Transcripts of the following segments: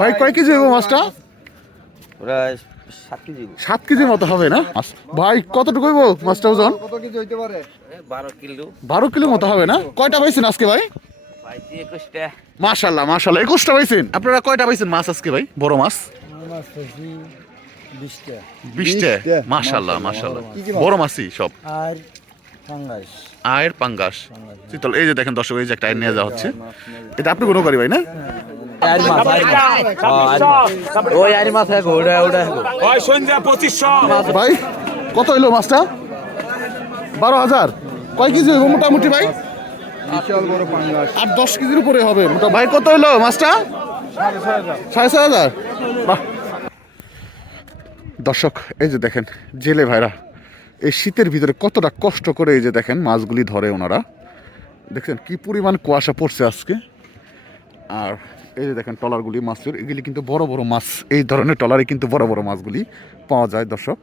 ভাই কয় কেজি হবে মাছটা? সাত কেজি সাত কেজির মতো হবে না? ভাই কতটুকু হইব মাছটা ওজন? কত কিছু হইতে পারে? বারো কিলো। বারো কিলো মতো হবে না? কয়টা পাইছেন আজকে ভাই? মাশাল্লাহ মাশাল্লাহ একুশটা পাইছেন। আপনারা কয়টা পাইছেন মাছ আজকে ভাই? বড় মাছ? বিশটা। মাশাল্লাহ মাশাল্লাহ? বড় মাছই সব। আর আয়ের পাঙ্গাস। শীতল এই যে দেখেন দর্শক এই যে একটা আয়ের নিয়ে যাওয়া হচ্ছে। এটা আপনি কোনো করি ভাই না? আরি ভাই কত হইল মাছটা? বারো হাজার। কয় কেজি হইব মোটামুটি ভাই? বিশাল বড় ফাঙ্গাস আট দশ কেজির উপরে হবে মোটা ভাই কত হইল মাছটা? সাড়ে ছয় হাজার। দর্শক এই যে দেখেন জেলে ভাইরা এই শীতের ভিতরে কতটা কষ্ট করে এই যে দেখেন মাছগুলি ধরে ওনারা। দেখছেন কি পরিমাণ কুয়াশা পড়ছে আজকে। আর এই যে দেখেন টলারগুলি মাছের এগুলি কিন্তু বড় বড় মাছ। এই ধরনের টলারে কিন্তু বড় বড় মাছগুলি পাওয়া যায় দর্শক।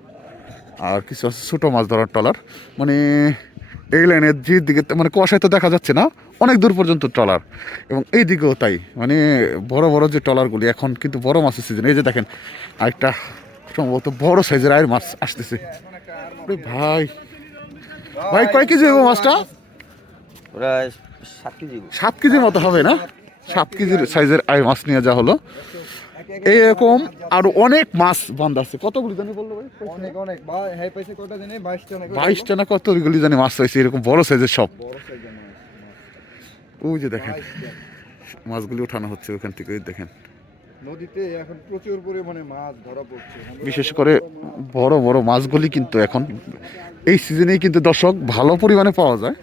আর কিছু আছে ছোটো মাছ ধরার টলার মানে এই লাইনের যে দিকে মানে কুয়াশায় তো দেখা যাচ্ছে না অনেক দূর পর্যন্ত ট্রলার। এবং এই দিকেও তাই মানে বড় বড় যে ট্রলারগুলি এখন কিন্তু বড় মাছের সিজন এই যে দেখেন আরেকটা সম্ভবত বড় সাইজের আয়ের মাছ আসতেছে। ভাই। ভাই কয় কেজি হইব মাছটা? সাত কেজি সাত কেজির মতো হবে না? সাত কেজির সাইজের আয় মাছ নিয়ে যা হলো। এরকম আরও অনেক মাছ বান্ধ আছে। কতগুলি জানি বলল ভাই? অনেক অনেক। ভাই হ্যাঁ পাইছে কয়টা জানি? বাইশটা না বাইশটা না কতগুলি জানি মাছ হয়েছে এরকম বড় সাইজের সব। ওই যে দেখেন মাছগুলি ওঠানো হচ্ছে ওখান থেকে দেখেন। নদীতে এখন প্রচুর পরিমাণে মাছ ধরা পড়ছে। বিশেষ করে বড় বড় মাছগুলি কিন্তু এখন এই সিজনেই কিন্তু দর্শক ভালো পরিমাণে পাওয়া যায়।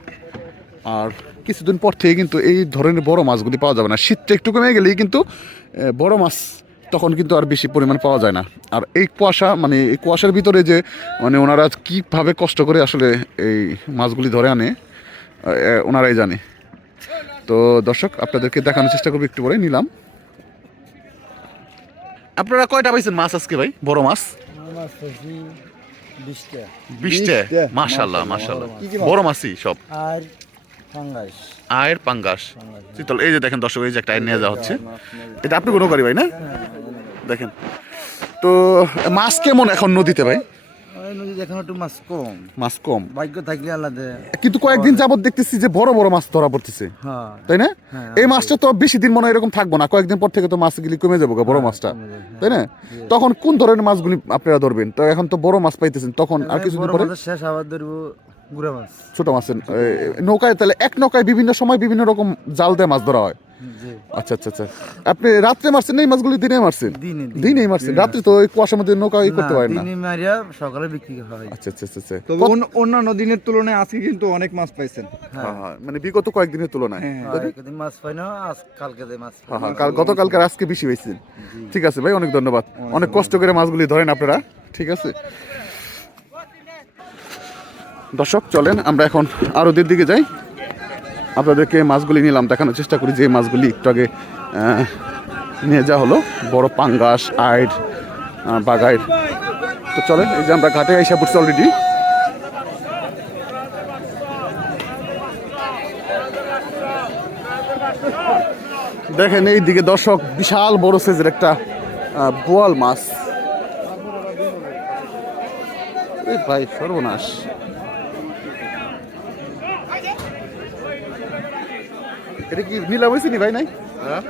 আর কিছুদিন পর থেকে কিন্তু এই ধরনের বড় মাছগুলি পাওয়া যাবে না। শীতটা একটু কমে গেলেই কিন্তু বড় মাছ তখন কিন্তু আর বেশি পরিমাণ পাওয়া যায় না। আর এই কুয়াশা মানে এই কুয়াশার ভিতরে যে মানে ওনারা কীভাবে কষ্ট করে আসলে এই মাছগুলি ধরে আনে ওনারাই জানে। তো দর্শক আপনাদেরকে দেখানোর চেষ্টা করব একটু পরে নিলাম। আপনারা কয়টা পাইছেন মাছ আজকে ভাই? বড় মাছ? বিশটা। কি মাছ? বড় মাছই সব। আর আয়ের পাঙ্গাস। শীতল এই যে দেখেন দর্শক এই যে একটা আয়ের নিয়ে যাওয়া হচ্ছে। এটা আপনি কোনো করি ভাই না? দেখেন। তো মাছ কেমন এখন নদীতে ভাই? ওই নদীতে এখন একটু মাছ কম। মাছ কম। ভাগ্য থাকলে আলাদা। কিন্তু কয়েকদিন যাবত দেখতেছি যে বড় বড় মাছ ধরা পড়তেছে। হ্যাঁ। তাই না? হ্যাঁ, এই মাছটা তো বেশি দিন মনে হয় এরকম থাকব না। কয়েকদিন পর থেকে তো মাছগুলি কমে যাব বড় মাছটা। তাই না? তখন কোন ধরনের মাছগুলি আপনারা ধরবেন? তো এখন তো বড় মাছ পাইতেছেন তখন আর কিছুদিন পরে? শেষ আবার ধরবো। গুড়া মাছ। ছোট মাছের নৌকায় তাহলে এক নৌকায় বিভিন্ন সময় বিভিন্ন রকম জাল দিয়ে মাছ ধরা হয়। আচ্ছা আচ্ছা আচ্ছা। আপনি রাত্রে মারছেন এই মাছগুলি দিনে মারছেন? দিনেই মারছেন? রাত্রে তো ওই কুয়াশার মধ্যে নৌকা ই করতে পারেন না? দিনে মারিয়া সকালে বিক্রি হয়। আচ্ছা আচ্ছা আচ্ছা আচ্ছা। তবে অন্যান্য দিনের তুলনায় আজকে কিন্তু অনেক মাছ পাইছেন। হ্যাঁ, হ্যাঁ, মানে বিগত কয়েকদিনের তুলনায়। হ্যাঁ, একদিন মাছ পাই না আজ কালকে দিয়ে মাছ হ্যাঁ হ্যাঁ কাল গতকালকে আজকে বেশি হয়েছে ঠিক আছে ভাই অনেক ধন্যবাদ। অনেক কষ্ট করে মাছগুলি ধরেন আপনারা। ঠিক আছে? দর্শক, চলেন আমরা এখন আরোদের দিকে যাই। আপনাদেরকে মাছগুলি নিলাম, দেখানোর চেষ্টা করি যে মাছগুলি একটু আগে নিয়ে যাওয়া হলো। বড় পাঙ্গাস, আইড বাগাইড তো চলেন, এই যে আমরা ঘাটে এসে পড়ছি অলরেডি দেখেন এই দিকে দর্শক, বিশাল বড় সাইজের একটা বোয়াল মাছ। ভাই, সর্বনাশ। এটা কি নিলাম হয়েছে নি ভাই নাই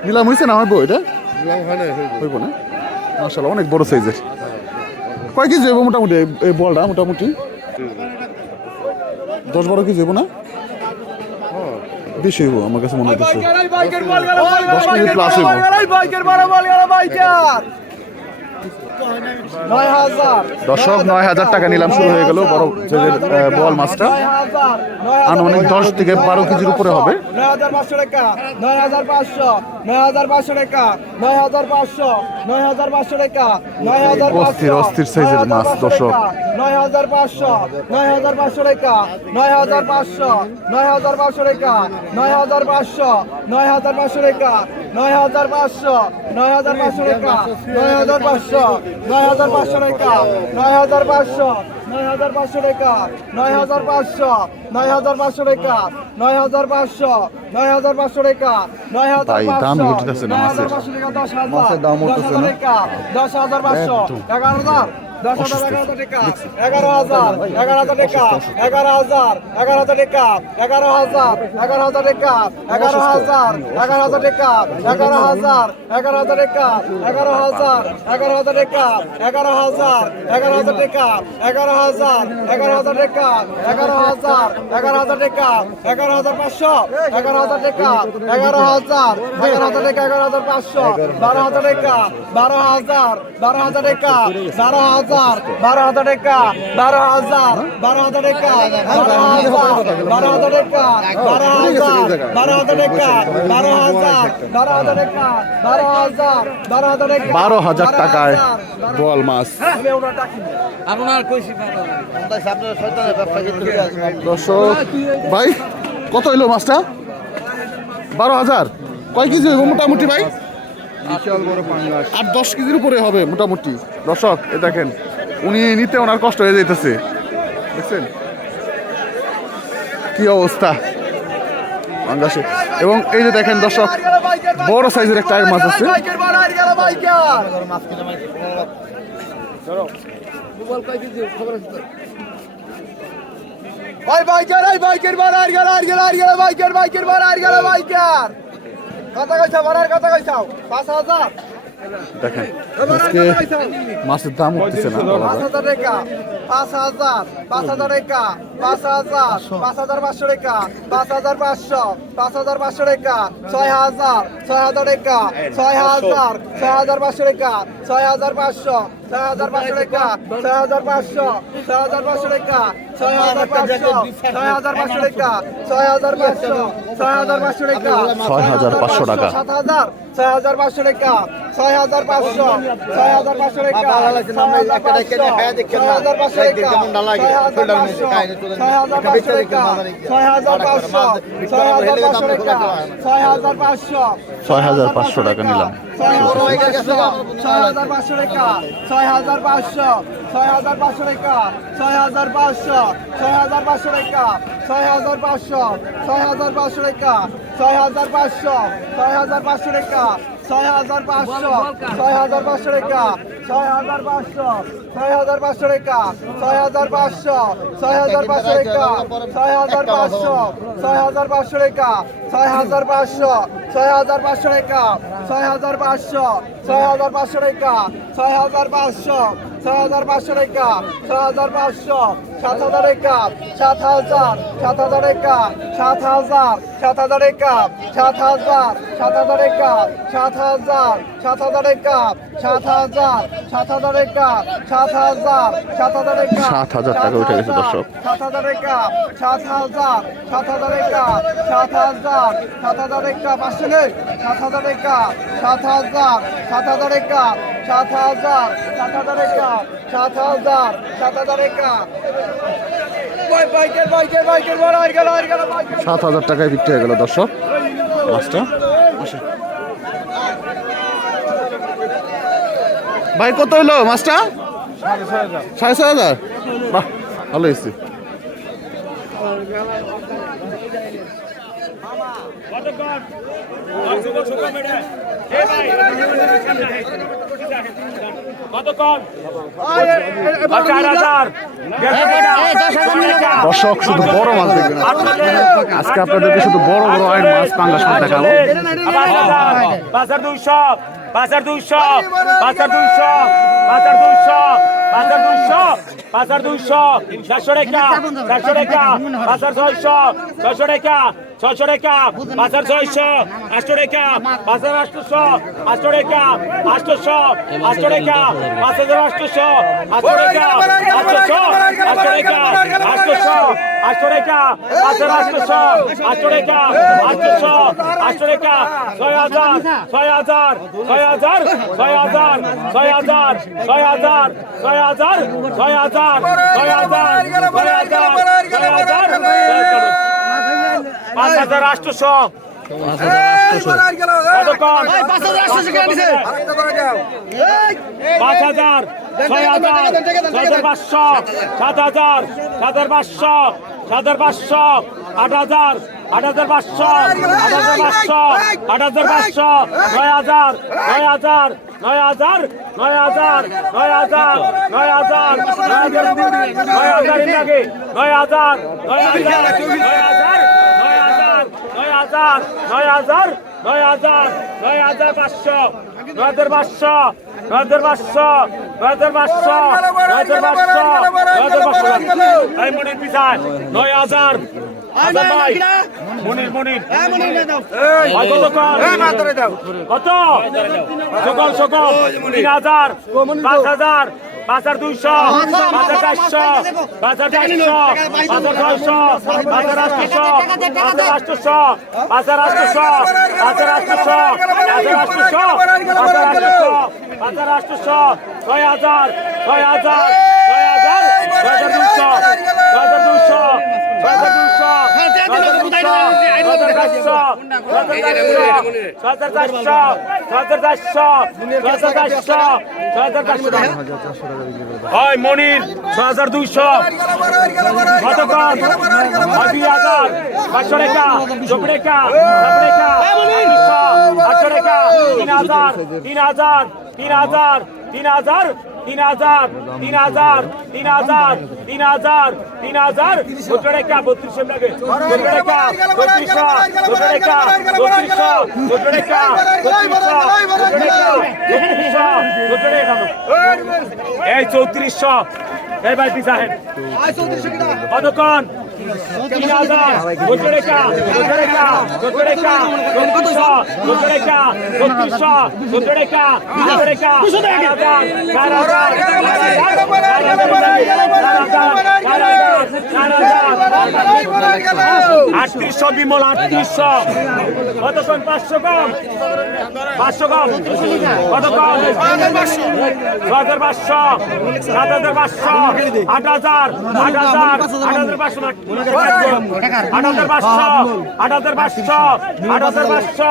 নিলাম হয়েছে না আমার বউ এটা হইব না মাসাল্লাহ অনেক বড় সাইজের কয় কেজি হইব মোটামুটি এই- এই বলটা মোটামুটি দশ বারো কেজি হইব না বেশি হইব আমার কাছে মনে হচ্ছে দশ কেজি প্লাস হইব দর্শক নয় হাজার টাকা নিলাম শুরু হয়ে গেল বড় সাইজের আহ, মাছটা আনুমানিক দশ থেকে বারো কেজির উপরে হবে নয় হাজার পাঁচশো নয় হাজার পাঁচশো নয় হাজার পাঁচশো নয় হাজার পাঁচশো নয় হাজার পাঁচশো নয় হাজার অস্থির, অস্থির size-এর মাছ, দর্শক। নয় হাজার পাঁচশো নয় হাজার পাঁচশো নয় হাজার পাঁচশো নয় হাজার পাঁচশো নয় হাজার পাঁচশো নয় হাজার পাঁচশো নয় হাজার পাঁচশো নয় হাজার পাঁচশো নয় হাজার পাঁচশো নয় হাজার পাঁচশো টাকা নয় হাজার পাঁচশো নয় হাজার পাঁচশো টাকা নয় হাজার পাঁচশো নয় হাজার পাঁচশো টাকা নয় হাজার পাঁচশো নয় হাজার পাঁচশো টাকা নয় হাজার পাঁচশো নয় হাজার। পাঁচশো টাকা দশ হাজার দশ হাজার দশ পাঁচশো। এগারো হাজার দশ হাজার এগারো হাজার টাকা এগারো হাজার এগারো হাজার টাকা এগারো হাজার এগারো হাজার টাকা এগারো হাজার এগারো হাজার টাকা এগারো হাজার এগারো হাজার টাকা এগারো হাজার এগারো হাজার টাকা এগারো হাজার এগারো হাজার টাকা এগারো হাজার এগারো হাজার টাকা এগারো হাজার এগারো হাজার টাকা এগারো হাজার এগারো হাজার টাকা এগারো হাজার পাঁচশো এগারো হাজার টাকা এগারো হাজার এগারো হাজার টাকা এগারো হাজার পাঁচশো বারো হাজার টাকা বারো হাজার বারো হাজার টাকা বারো হাজার বারো হাজার টাকা বারো হাজার বারো হাজার টাকা বারো হাজার বারো হাজার টাকা বারো হাজার বারো হাজার টাকা বারো হাজার বারো হাজার টাকা বারো হাজার বারো হাজার টাকা বারো হাজার টাকায় বোয়াল মাছ। দর্শক ভাই কত হইল মাছটা? বারো হাজার। কয় কেজি হইব মোটামুটি ভাই? বিশাল বড় পাঙ্গাস। আর দশ কেজির উপরে হবে মোটামুটি। দর্শক এ দেখেন উনি নিতে ওনার কষ্ট হয়ে যাইতেছে। দেখছেন? কি অবস্থা? পাঙ্গাসে। এবং এই যে দেখেন দর্শক বড় সাইজের একটা আর মাছ আছে। গেল বাইকার ভাই বাইকার বড় আর গেল আর গেল আর গেল বাইকের বাইকের বড় আর গেল বাইকার। কথা কইছো বড়ার কথা কইছাও 5000 দেখেন আজকে মাছের দাম উঠতেছে না 5000 টাকা 5000 5000 টাকা। পাঁচ হাজার পাঁচ হাজার পাঁচশো টাকা পাঁচ হাজার পাঁচশো পাঁচ হাজার পাঁচশো টাকা ছয় হাজার ছয় হাজার টাকা ছয় হাজার ছয় হাজার পাঁচশো টাকা ছয় হাজার পাঁচশো ছয় হাজার পাঁচশো টাকা ছয় হাজার পাঁচশো ছয় হাজার পাঁচশো টাকা ছয় হাজার পাঁচশো ছয় হাজার পাঁচশো টাকা ছয় হাজার পাঁচশো ছয় হাজার পাঁচশো টাকা ছয় হাজার পাঁচশো টাকা। সাত হাজার ছয় হাজার পাঁচশো টাকা ছয় হাজার পাঁচশো ছয় হাজার পাঁচশো টাকা ছয় হাজার পাঁচশো ছয় হাজার পাঁচশো টাকা ছয় হাজার পাঁচশো টাকা ছয় হাজার পাঁচশো ছয় হাজার পাঁচশো টাকা ছয় হাজার পাঁচশো ছয় হাজার পাঁচশো টাকা নিলাম ছয় হাজার পাঁচশো টাকা ছয় হাজার পাঁচশো ছয় হাজার পাঁচশো টাকা ছয় হাজার পাঁচশো ছয় হাজার পাঁচশো টাকা ছয় হাজার পাঁচশো ছয় হাজার পাঁচশো টাকা ছয় হাজার পাঁচশো ছয় হাজার পাঁচশো টাকা ছয় হাজার পাঁচশো ছয় হাজার পাঁচশো টাকা ছয় হাজার পাঁচশো ছয় হাজার পাঁচশো টাকা ছয় হাজার পাঁচশো ছয় হাজার পাঁচশো টাকা ছয় হাজার পাঁচশো ছয় হাজার পাঁচশো টাকা ছয় হাজার পাঁচশো ছয় হাজার পাঁচশো টাকা ছয় হাজার পাঁচশো ছয় হাজার পাঁচশো টাকা ছয় হাজার পাঁচশো ছয় হাজার পাঁচশো টাকা ছয় হাজার পাঁচশো সাত হাজারের কাপ সাত হাজার সাত হাজারের কাপ সাত হাজার সাত হাজারের কাপ সাত হাজার সাত হাজারের কাপ সাত হাজার সাত হাজারের কাপ সাত হাজার সাত হাজারের কাপ সাত হাজার সাত হাজারের কাপ সাত হাজার টাকা উঠে গেছে দর্শক সাত হাজারের কাপ সাত হাজার সাত হাজারের কাপ সাত হাজার সাত হাজারের কাপ আসলে সাত হাজারের কাপ সাত হাজার সাত হাজারের কাপ সাত হাজার সাত হাজারের কাপ সাত হাজার সাত হাজারের কাপ সাত হাজার টাকায় বিক্রি হয়ে গেল দর্শক মাছটা ভাই কত হইল মাছটা সাড়ে ছয় হাজার বাহ ভালো হয়েছে কত দর্শক শুধু বড় মাছ দেখবেন আজকে আপনাদেরকে শুধু বড় বড় আয়ের মাছ পাঙ্গাস মাছ দেখাবো। বাজার দুইশো বাজার দুইশো বাজার দুইশো বাজার দুইশো বাজার দুইশো বাজার দুইশো চারশো টাকা চারশো টাকা বাজার ছয়শো ছয়শো টাকা ছয়শো টাকা বাজার ছয়শো আটশো টাকা বাজার আটশোশো আটশো টাকা আটশোশো আটশো টাকা পাঁচ হাজার আটশোশো আটশো টাকা আটশোশো আটশো টাকা আটশোশো আটশো টাকা বাজার আটশোশো আটশো টাকা আটশোশো আটশো টাকা ছয় হাজার ছয় হাজার ছয় হাজার ছয় হাজার ছয় হাজার ছয় হাজার ছয় হাজার ছয় হাজার ছয় হাজার ছয় হাজার ছয় হাজার পাঁচ হাজার কতক্ষণ পাঁচ হাজার ছয় হাজার হাজার পাঁচশো সাত হাজার হাজার পাঁচশো হাজার পাঁচশো আট হাজার আট হাজার পাঁচশো আট হাজার পাঁচশো আট হাজার পাঁচশো নয় হাজার নয় হাজার নয় হাজার নয় হাজার নয় হাজার নয় হাজার নয় হাজার নয় হাজার নয় হাজার নয় হাজার নয় হাজার হাজার নয় হাজার নয় হাজার নয় হাজার পাঁচশো নয় হাজার পাঁচশো নয় হাজার পাঁচশো নয় হাজার পাঁচশো নয় হাজার পাঁচশো নয় হাজার পাঁচশো। এই মনির পিছায় নয় হাজার। মনির মনির কর? কত সকল সকল। তিন হাজার পাঁচ হাজার বাজার দুইশো, বাজার চারশো বাজার চারশো বাজার ছয়শো, বাজার আটশোশো বাজার আটশোশো বাজার আটশোশো বাজার আটশোশো বাজার আটশোশো বাজার আটশোশো বাজার আটশোশো ছয় হাজার ছয় হাজার ছয় হাজার ছয় হাজার দুইশো ছয় হাজার দুইশো হয় মনির ছ হাজার দুইশো। গতকাল দুই হাজার পাঁচশো টাকা চোখ টাকা আটশো টাকা তিন হাজার তিন হাজার তিন হাজার তিন হাজার। তিন হাজার তিন হাজার তিন হাজার তিন হাজার তিন হাজার। সতেরো টাকা বত্রিশশো লাগে। সতেরো টাকা বত্রিশশো সতেরো টাকা বত্রিশশো সতেরো টাকা বত্রিশশো সতেরো টাকা এই চৌত্রিশশো। এই ভাই পিসাহেব কতক্ষণ তিন আটত্রিশশো বিমল, আটত্রিশশো। কতক্ষণ পাঁচশো কম? পাঁচশো কম? কত কম? ছ হাজার পাঁচশো সাত হাজার পাঁচশো, আট হাজার আট হাজার আট হাজার পাঁচশো। আট হাজার পাঁচশো আট হাজার পাঁচশো আট হাজার পাঁচশো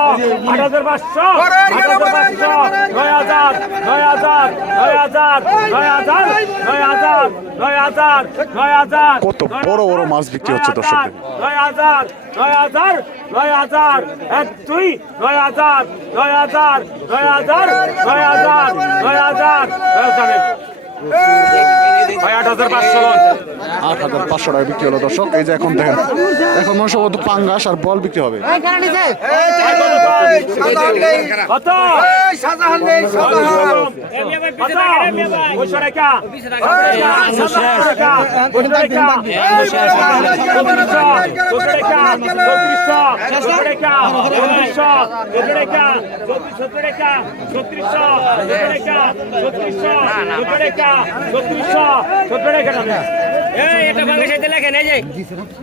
আট হাজার পাঁচশো আট হাজার পাঁচশো নয় হাজার নয় হাজার নয় হাজার নয় হাজার নয় হাজার নয় হাজার নয় হাজার কত বড় বড় মাছ বিক্রি হচ্ছে দর্শকদের নয় হাজার নয় হাজার নয় হাজার এক দুই নয় হাজার নয় হাজার নয় হাজার নয় হাজার নয় হাজার নয় হাজার আট হাজার পাঁচশো লোন আট হাজার পাঁচশো টাকা বিক্রি হলো দর্শক। এই যে এখন দেখেন এখন মনে সম্ভবত পাঙ্গাস আর বল বিক্রি হবে। কত পয়সা রেখা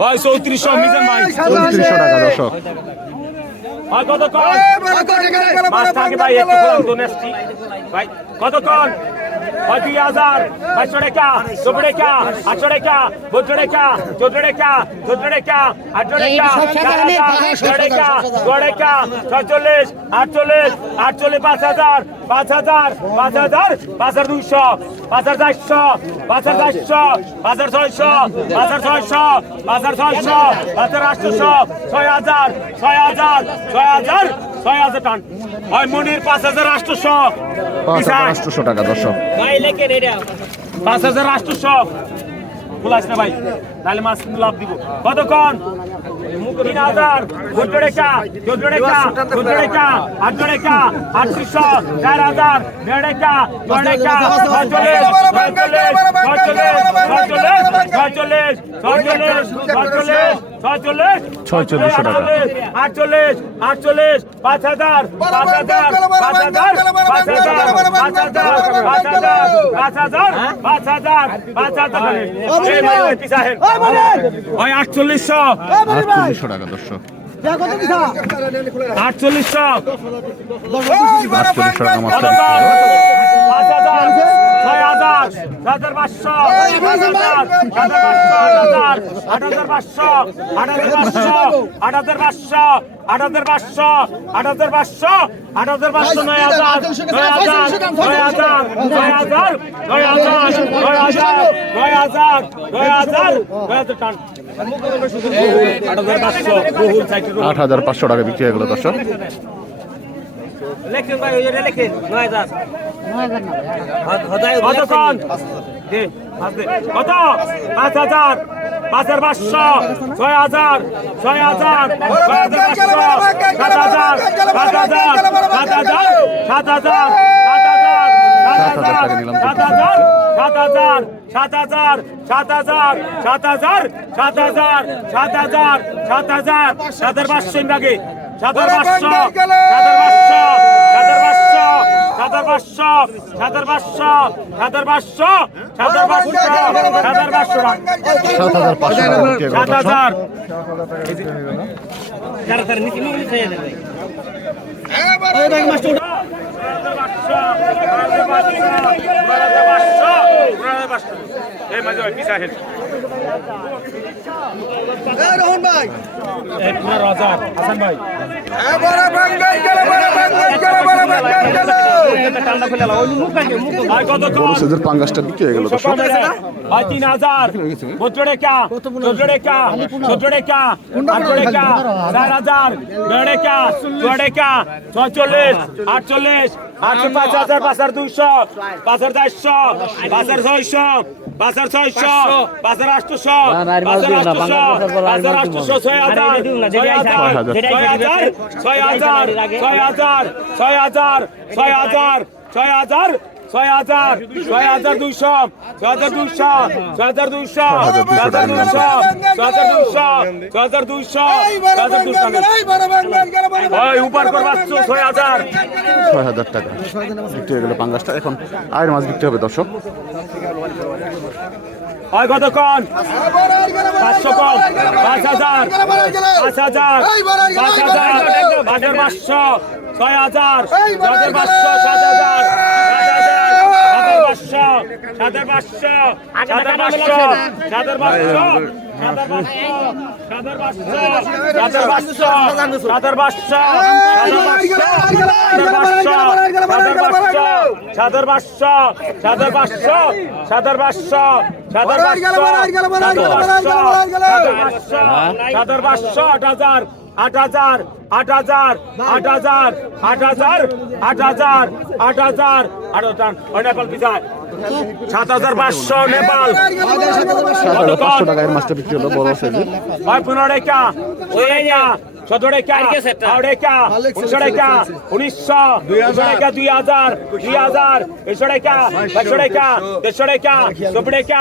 ভাই চৌত্রিশশো মিজান ভাই। চৌত্রিশশো টাকা দর্শক। ভাই কতক্ষণ ভাই দুই হাজার। বাইশশো টাকা চব্বিশ টাকা আটশো টাকা বত্র টাকা চোদ্দ টাকা চোদ্দ টাকা আটশো টাকা টাকা ছয় টাকা ছয়চল্লিশ আটচল্লিশ আটচল্লিশ পাঁচ হাজার। পাঁচ হাজার পাঁচ হাজার পাঁচ হাজার দুইশো পাঁচ হাজার চারশো পাঁচ হাজার চারশো পাঁচ হাজার ছয়শো পাঁচ হাজার ছয়শো পাঁচ হাজার ছয়শো পাঁচ হাজার আটশোশো ছয় হাজার ছয় হাজার ছয় হাজার ছয় হাজার টান। হয় মনির পাঁচ হাজার আটশোশো পাঁচ হাজার আটশোশো টাকা দর্শক। পাঁচ হাজার আটশোশো খোলাস ভাই। তাহলে মাছ লাভ দিব। কতক্ষণ? তিন হাজার চোদ্দ রেখা চোদ্দ রেখা চোদ্দ রেখা আট রেখা আটত্রিশশো চার হাজার, দেড় রেখা নয় রেখা ছয়চল্লিশ ছয়চল্লিশ ছয়চল্লিশ ছয়চল্লিশ ছয়চল্লিশ ছয়চল্লিশ ছয়চল্লিশশো টাকা। আটচল্লিশ আটচল্লিশ পাঁচ হাজার পাঁচ হাজার পাঁচ হাজার পাঁচ হাজার পাঁচ হাজার পাঁচ হাজার পাঁচ হাজার পাঁচ হাজার পাঁচ হাজার। আটচল্লিশশো। আটচল্লিশশো টাকা দর্শক। আটচল্লিশশো। আটচল্লিশশো টাকা হাজার পাঁচশো আট হাজার পাঁচশো আট হাজার পাঁচশো আট হাজার পাঁচশো আট হাজার পাঁচশো আট হাজার পাঁচশো আট হাজার পাঁচশো নয় হাজার নয় হাজার নয় হাজার নয় হাজার নয় হাজার নয় হাজার নয় হাজার নয় হাজার নয় হাজার টান আট হাজার পাঁচশো বহুল সাইকেল আট হাজার পাঁচশো টাকা বিক্রি হয়ে গেল দর্শক লেখেন ভাই ওইটা লেখেন নয় হাজার কত পাঁচ হাজার পাঁচ হাজার পাঁচশো ছয় হাজার ছয় হাজার পাঁচশো সাত হাজার সাত হাজার সাত হাজার সাত হাজার সাত হাজার। সাত হাজার সাত হাজার সাত হাজার সাত হাজার সাত হাজার সাত হাজার সাত হাজার সাত হাজার সাত হাজার পাঁচশো লাগে সাত হাজার পাঁচশো সাত হাজার পাঁচশো সাদার হাজার রাজা হাসান ভাই সেদের পাঙ্গাসটা বিক্রি হয়ে গেল ভাই, তিন হাজার। চোদ্দ টাকা চোদ্দ টাকা চোদ্দ টাকা আট টাকা চার হাজার। নয় টাকা ছয় টাকা ছয়চল্লিশ, আটচল্লিশ আটশো পাঁচ হাজার পাঁচ হাজার দুইশো, পাঁচ হাজার চারশো, পাঁচ হাজার ছয়শো। হাজার ছয়শো পাঁচ হাজার আটশোশো পাঁচ হাজার আটশোশো পাঁচ হাজার ছয় হাজার ছয় হাজার ছয় হাজার ছয় হাজার ছয় হাজার ছয় হাজার ছয় হাজার ছয় হাজার ছয় হাজার দুইশো ছয় হাজার দুইশো ছয় হাজার দুইশো ছয় হাজার দুইশো ছয় হাজার দুইশো ছয় হাজার দুইশো ছয় হাজার দুইশো উপর করবার ছয় হাজার ছয় হাজার টাকা বিক্রি হয়ে গেল পাঙ্গাসটা এখন আয়ের মাছ বিক্রি হবে দর্শক ওই কতক্ষণ পাঁচশো কম পাঁচ হাজার পাঁচ হাজার পাঁচ হাজার পাঁচ পাঁচশো ছয় হাজার পাঁচশো সাত হাজার সাত হাজার পাঁচশো সাত হাজার পাঁচশো সাত হাজার পাঁচশো সাত হাজার পাঁচশো সাত হাজার পাঁচশো সাত হাজার পাঁচশো সাত হাজার পাঁচশো সাত হাজার পাঁচশো সাত হাজার পাঁচশো সাত হাজার পাঁচশো সাত হাজার পাঁচশো সাত হাজার পাঁচশো আট হাজার আট হাজার আট হাজার আট হাজার আট হাজার আট হাজার আট হাজার। আট হাজার নেপাল পিছায় সাত হাজার পাঁচশো নেপাল। পাঁচশো টাকা এর মাছটা বিক্রি হলো বড় সাইজের। ভাই পনেরো টাকা ওই টাকা চোদ্দ টাকা বারো টাকা উনিশশো টাকা উনিশশো দুশো টাকা দুই হাজার দুই হাজার দুশো টাকা দেড়শো নব্বই টাকা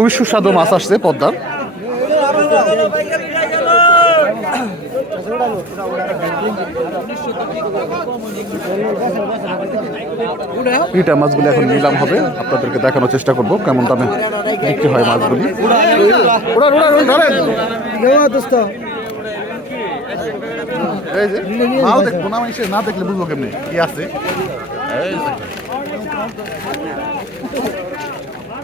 খুবই সুস্বাদু মাছ আসছে পদ্মার ইটা মাছগুলি এখন নিলাম হবে। আপনাদেরকে দেখানোর চেষ্টা করব কেমন দামে বিক্রি হয় মাছগুলি। মাল দেখব না দেখলে বুঝব কেমনি কি আছে।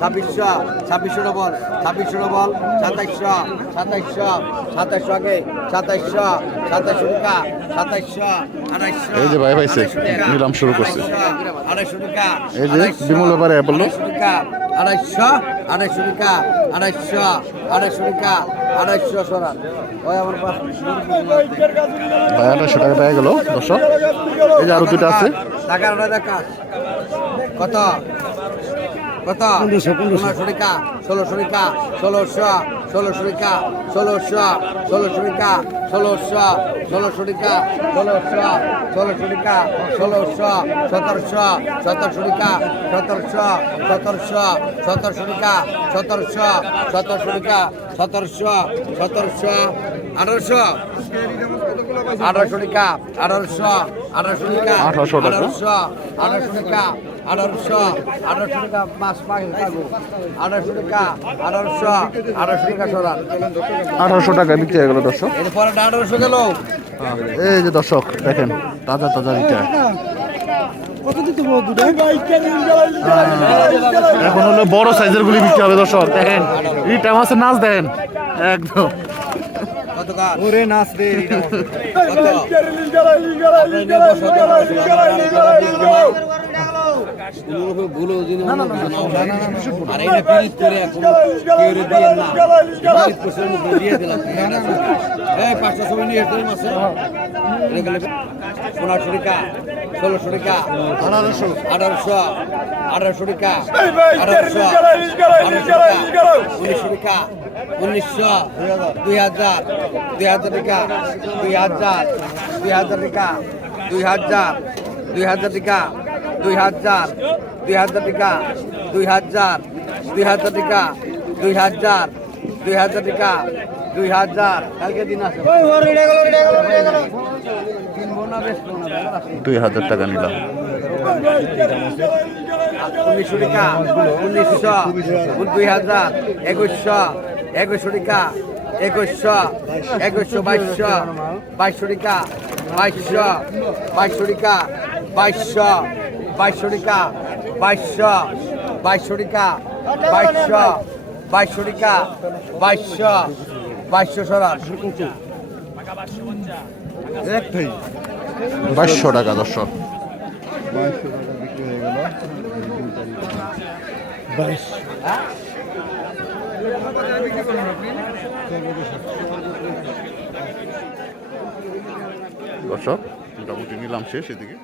ছাব্বিশশো ছাব্বিশশো ডবল ছাব্বিশশো ডবল সাতাইশশো সাতাইশশো সাতাইশশো আগে সাতাইশশো সাতাইশশো টাকা সাতাইশশো আড়াইশশো এই যে ভাই পাইছে, আড়াইশো নিলাম শুরু করছে। আড়াইশো, আড়াইশো টাকা এই যে বিমল ব্যাপারে বলল আড়াইশো টাকা আড়াইশো আড়াইশো টাকা আড়াইশো আড়াইশো টাকা আড়াইশো সরান। ওই আমার ভাই আঠাশশো টাকা পেয়ে গেল দর্শক। এই যে আরও দুটো আছে। টাকা ওটা কত? কত? পনেরোশো টাকা ষোলোশো টাকা ষোলোশো ষোলোশো টাকা ষোলোশো ষোলোশো টাকা ষোলোশো ষোলোশো টাকা ষোলোশো ষোলোশো টাকা ষোলোশো সতেরোশো সতেরোশো টাকা সতেরোশো সতেরোশো সতেরোশো টাকা সতেরোশো সতেরোশো টাকা সতেরোশো সতেরোশো আঠারোশো আঠারোশো টাকা আঠারোশো আঠারোশো টাকা। 1800 আঠারোশো আঠারোশো টাকা আঠারোশো আঠারোশো টাকা থাকব আঠারোশো টাকা আঠারোশো আঠারোশো টাকা সরান। আঠারোশো টাকা বিক্রি হয়ে গেল দর্শক। এরপরে আঠারোশো গেল। এই যে দর্শক দেখেন তাজা তাজা ইটা এখন হলো বড় সাইজের গুলি বিক্রি হবে দর্শক দেখেন। ইটা মাছের নাচ দেখেন একদম। ওরে নাচ রে পনেরোশো টাকা ষোলোশো টাকা আঠারোশো আঠারোশো আঠারোশো টাকা আঠারোশো উনিশশো টাকা উনিশশো দুই হাজার দুই হাজার টাকা দুই হাজার দুই হাজার টাকা দুই হাজার দুই হাজার টাকা দুই হাজার দুই হাজার টাকা দুই হাজার দুই হাজার টাকা দুই হাজার দুই হাজার টাকা দুই হাজার। কালকে দিন আছে। দুই হাজার টাকা নিলাম উনিশশো টাকা উনিশশো দুই হাজার একুশশো একুশশো টাকা একুশশো একুশশো বাইশশো বাইশশো টাকা বাইশশো বাইশশো টাকা বাইশশো বাইশশো টাকা বাইশশো বাইশশো টাকা বাইশশো বাইশশো টাকা বাইশশো টাকা, দর্শক। দর্শক, মোটামুটি নিলাম শেষ এদিকে।